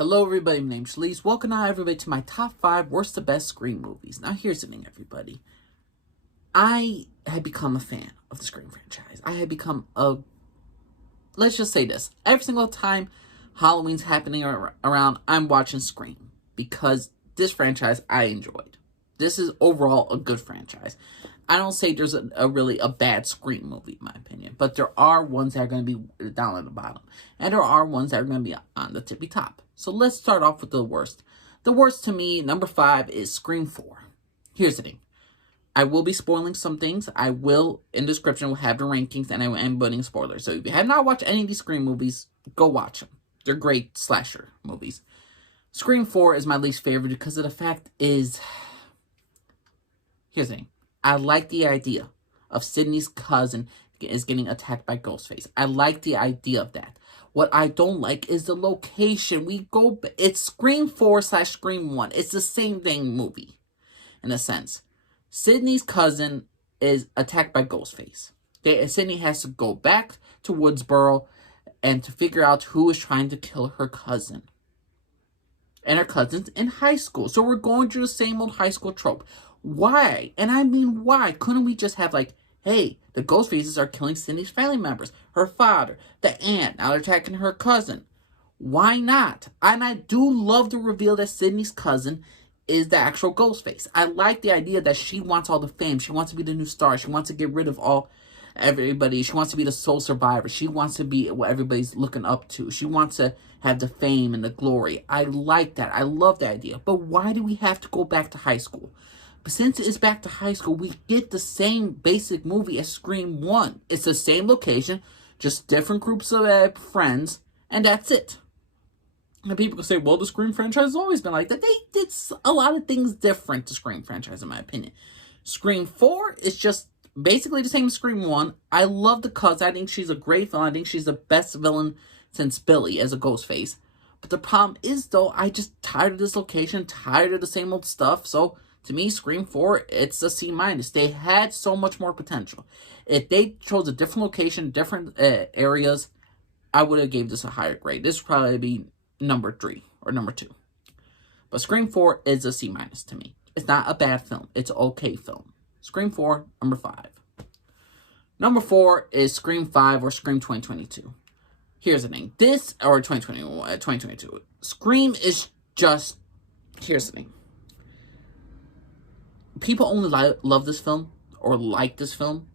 Hello everybody, my name's Shalise. Welcome now everybody to my top 5 worst to best Scream movies. Now here's the thing, everybody. I had become a fan of the Scream franchise. I had become let's just say this. Every single time Halloween's happening around, I'm watching Scream. Because this franchise I enjoyed. This is overall a good franchise. I don't say there's a really bad Scream movie, in my opinion. But there are ones that are going to be down at the bottom. And there are ones that are going to be on the tippy top. So let's start off with the worst. The worst to me, number 5, is Scream 4. Here's the thing. I will be spoiling some things. I will, in the description, will have the rankings, and I am putting spoilers. So if you have not watched any of these Scream movies, go watch them. They're great slasher movies. Scream 4 is my least favorite because of the fact is... Here's the thing. I like the idea of Sidney's cousin is getting attacked by Ghostface. I like the idea of that. What I don't like is the location. It's Scream 4 / Scream 1. It's the same thing movie, in a sense. Sidney's cousin is attacked by Ghostface. Sidney has to go back to Woodsboro and to figure out who is trying to kill her cousin. And her cousin's in high school. So we're going through the same old high school trope. Why? And I mean, why? Couldn't we just have hey, the Ghostfaces are killing Sidney's family members. Her father, the aunt, now they're attacking her cousin. Why not? And I do love the reveal that Sidney's cousin is the actual Ghostface. I like the idea that she wants all the fame. She wants to be the new star. She wants to get rid of everybody. She wants to be the sole survivor. She wants to be what everybody's looking up to. She wants to have the fame and the glory. I like that. I love that idea. But why do we have to go back to high school? But since it's back to high school, we get the same basic movie as Scream 1. It's the same location, just different groups of friends, and that's it. And people can say, well, the Scream franchise has always been like that. They did a lot of things different to Scream franchise, in my opinion. Scream 4 is just basically the same as Scream 1. I love the cousin. I think she's a great villain. I think she's the best villain since Billy as a Ghostface. But the problem is, though, I just tired of this location, tired of the same old stuff, so... To me, Scream 4, it's a C-. They had so much more potential. If they chose a different location, different areas, I would have gave this a higher grade. This would probably be number 3 or number 2. But Scream 4 is a C- to me. It's not a bad film. It's an okay film. Scream 4, number 5. Number 4 is Scream 5 or Scream 2022. Here's the thing. Or 2022. Scream is just... Here's the thing. People only love this film or like this film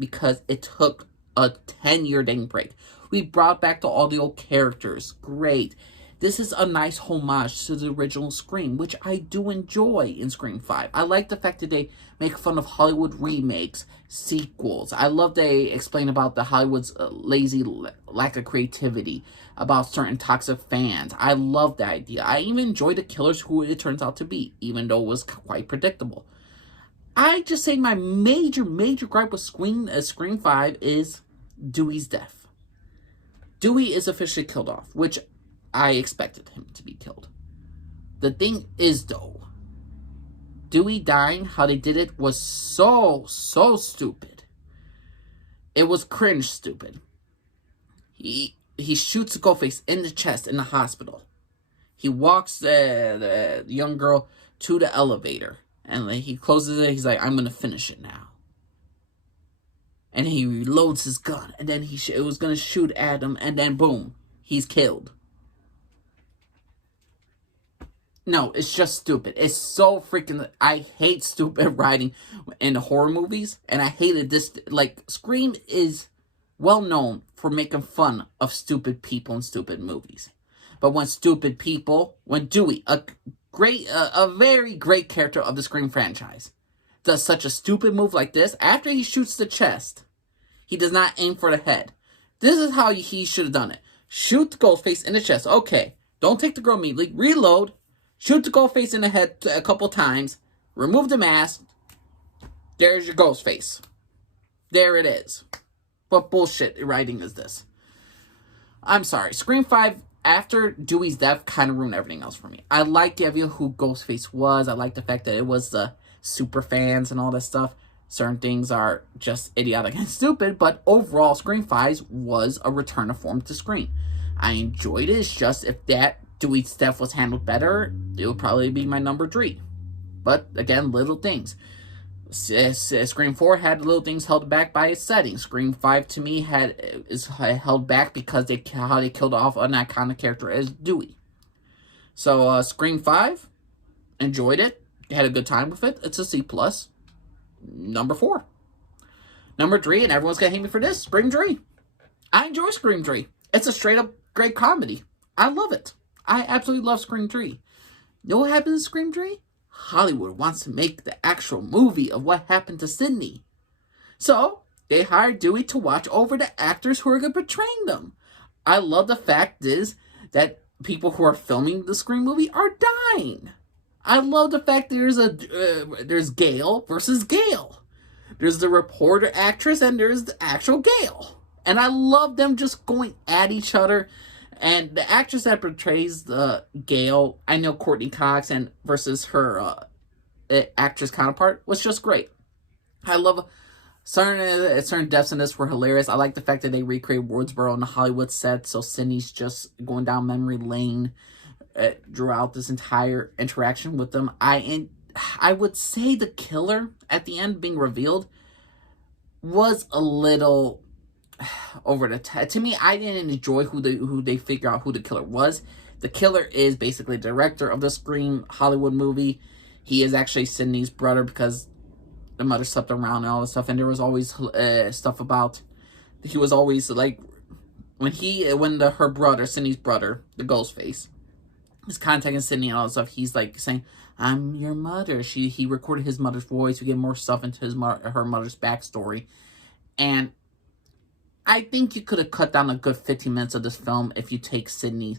because it took a 10-year dang break. We brought back to all the old characters. Great. This is a nice homage to the original Scream, which I do enjoy in Scream 5. I like the fact that they make fun of Hollywood remakes, sequels. I love they explain about the Hollywood's lazy lack of creativity, about certain toxic fans. I love that idea. I even enjoy the killers who it turns out to be, even though it was quite predictable. I just say my major gripe with Scream 5 is Dewey's death. Dewey is officially killed off, which I expected him to be killed. The thing is, though, Dewey dying, how they did it, was so stupid. It was cringe stupid. He shoots Ghostface in the chest in the hospital. He walks the young girl to the elevator. And he closes it. He's like, I'm going to finish it now. And he reloads his gun. And then it was going to shoot at him. And then boom, he's killed. No, it's just stupid. It's so freaking... I hate stupid writing in horror movies. And I hated this. Scream is well known for making fun of stupid people in stupid movies. But when Dewey... a very great character of the Scream franchise, does such a stupid move like this, after he shoots the chest, he does not aim for the head. This is how he should have done it. Shoot the Ghostface in the chest. Okay, don't take the girl immediately. Reload. Shoot the Ghostface in the head a couple times. Remove the mask. There's your Ghostface. There it is. What bullshit writing is this? I'm sorry. Scream 5... After Dewey's death, kind of ruined everything else for me. I like the idea of who Ghostface was. I like the fact that it was the super fans and all that stuff. Certain things are just idiotic and stupid, but overall, Scream 5 was a return of form to Scream. I enjoyed it. It's just if that Dewey's death was handled better, it would probably be my number 3. But again, little things. Scream 4 had little things held back by its setting. Scream 5 to me is held back because how they killed off an iconic character as Dewey. So Scream 5, enjoyed it, had a good time with it. It's a C+. Number 4. Number 3, and everyone's gonna hate me for this, Scream 3. I enjoy Scream 3. It's a straight up great comedy. I love it. I absolutely love Scream 3. You know what happens in Scream 3? Hollywood wants to make the actual movie of what happened to Sidney. So, they hired Dewey to watch over the actors who are going to portray them. I love the fact that people who are filming the Scream movie are dying. I love the fact that there's Gale versus Gale. There's the reporter actress and there's the actual Gale. And I love them just going at each other. And the actress that portrays the Gale, I know Courtney Cox, and versus her actress counterpart was just great. I love certain deaths in this were hilarious. I like the fact that they recreated Woodsboro on the Hollywood set, so Sidney's just going down memory lane throughout this entire interaction with them. I would say the killer at the end being revealed was a little over the top. To me, I didn't enjoy who they figure out who the killer was. The killer is basically the director of the Scream Hollywood movie. He is actually Sidney's brother because the mother slept around and all this stuff. And there was always stuff about he was always like when her brother, Sidney's brother, the Ghostface, is contacting Sidney and all this stuff. He's like saying, "I'm your mother." He recorded his mother's voice. We get more stuff into her mother's backstory, and I think you could have cut down a good 15 minutes of this film if you take Sidney,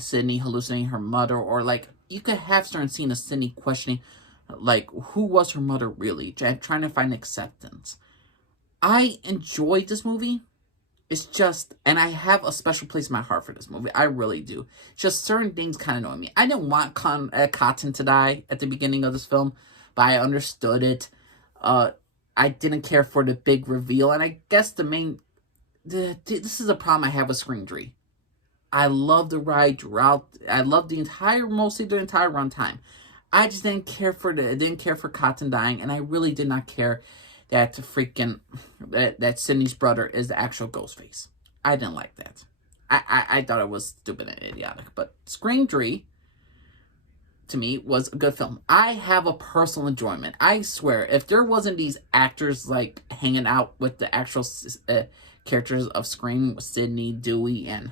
Sidney hallucinating her mother, or you could have certain scenes of Sidney questioning, who was her mother really, trying to find acceptance. I enjoyed this movie. It's just, and I have a special place in my heart for this movie. I really do. Just certain things kind of annoy me. I didn't want Cotton to die at the beginning of this film, but I understood it. I didn't care for the big reveal, and I guess this is a problem I have with Scream 3. I love the ride throughout. I love mostly the entire runtime. I just didn't care for Cotton dying, and I really did not care that that Sidney's brother is the actual Ghostface. I didn't like that. I thought it was stupid and idiotic, but Scream 3, to me, was a good film. I have a personal enjoyment. I swear, if there wasn't these actors hanging out with the actual characters of Scream, Sidney, Dewey, and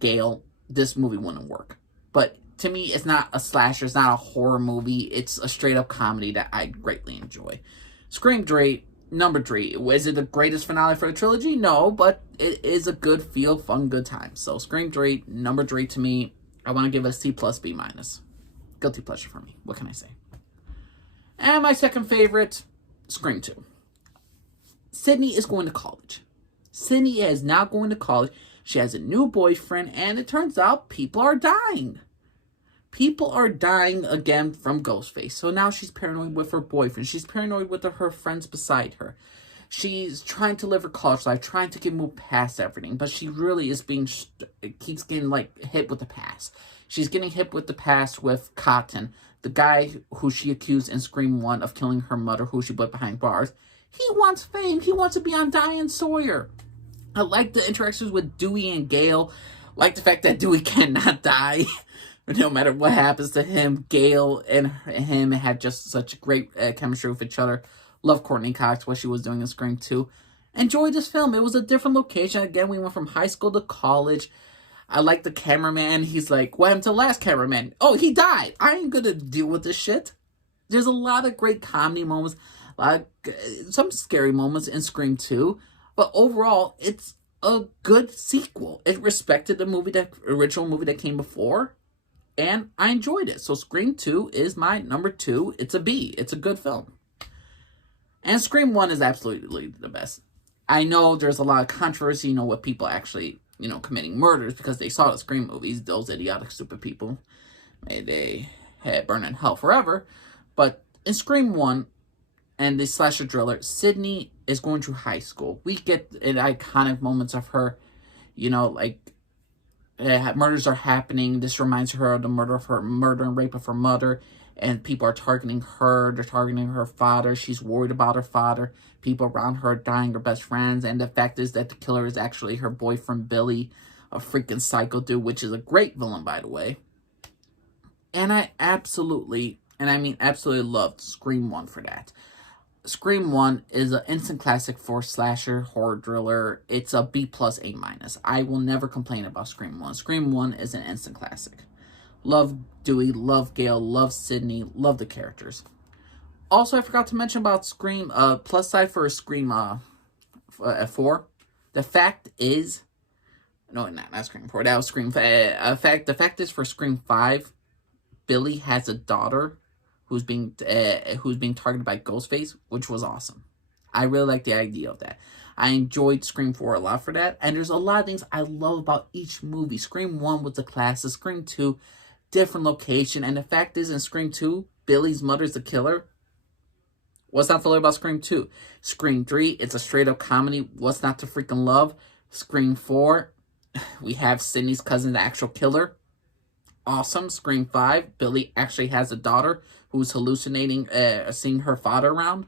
Gale, this movie wouldn't work. But to me, it's not a slasher, it's not a horror movie, it's a straight up comedy that I greatly enjoy. Scream 3, number 3. Is it the greatest finale for the trilogy? No, but it is a good feel, fun, good time. So Scream 3, number 3 to me. I want to give it a C+, B-. Guilty pleasure for me. What can I say? And my second favorite, Scream 2. Sidney is going to college. Sidney is now going to college. She has a new boyfriend, and it turns out people are dying. People are dying again from Ghostface. So now she's paranoid with her boyfriend. She's paranoid with her friends beside her. She's trying to live her college life, trying to move past everything. But she really is keeps getting hit with the past. She's getting hit with the past with Cotton, the guy who she accused in Scream 1 of killing her mother, who she put behind bars. He wants fame. He wants to be on Diane Sawyer. I like the interactions with Dewey and Gale. I like the fact that Dewey cannot die. No matter what happens to him, Gale and him had just such great chemistry with each other. Love Courtney Cox, what she was doing in Scream 2. Enjoyed this film. It was a different location. Again, we went from high school to college. I like the cameraman. He's like, what happened to the last cameraman? Oh, he died. I ain't gonna deal with this shit. There's a lot of great comedy moments, some scary moments in Scream 2. But overall, it's a good sequel. It respected the original movie that came before. And I enjoyed it. So Scream 2 is my number 2. It's a B. It's a good film. And Scream 1 is absolutely the best. I know there's a lot of controversy, with people actually, committing murders because they saw the Scream movies. Those idiotic, stupid people. May they burn in hell forever. But in Scream 1 and the slasher thriller, Sidney is going through high school. We get iconic moments of her, murders are happening. This reminds her of the murder and rape of her mother, and people are targeting her. They're targeting her father. She's worried about her father. People around her are dying, her best friends, and the fact is that the killer is actually her boyfriend Billy, a freaking psycho dude, which is a great villain, by the way. And I absolutely, and I mean absolutely, loved Scream 1 for that. Scream 1 is an instant classic for slasher horror thriller. It's a B+, A-. I will never complain about Scream 1. Scream 1 is an instant classic. Love Dewey, love Gale, love Sidney, love the characters. Also, I forgot to mention about Scream, plus side for Scream 4. The fact is, no, not Scream 4, that was Scream 5. The fact is for Scream 5, Billy has a daughter who's being targeted by Ghostface, which was awesome. I really like the idea of that. I enjoyed Scream 4 a lot for that, and there's a lot of things I love about each movie. Scream 1 was the classic, Scream 2, different location, and the fact is in Scream 2, Billy's mother's the killer. What's not to love about Scream 2? Scream 3, it's a straight up comedy. What's not to freaking love? Scream 4, we have Sidney's cousin, the actual killer. Awesome. Scream 5, Billy actually has a daughter who's hallucinating, seeing her father around,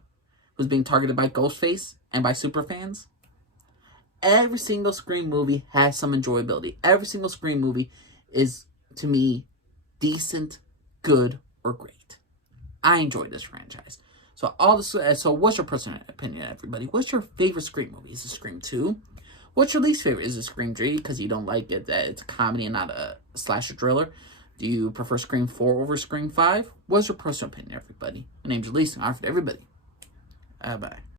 who's being targeted by Ghostface and by superfans. Every single Scream movie has some enjoyability. Every single Scream movie is, to me, decent, good, or great. I enjoy this franchise. So what's your personal opinion, everybody? What's your favorite Scream movie? Is it Scream 2? What's your least favorite? Is it Scream 3 because you don't like it, that it's a comedy and not a slasher thriller? Do you prefer Scream 4 over Scream 5? What's your personal opinion, everybody? My name's Elise, and I'm for everybody. Bye.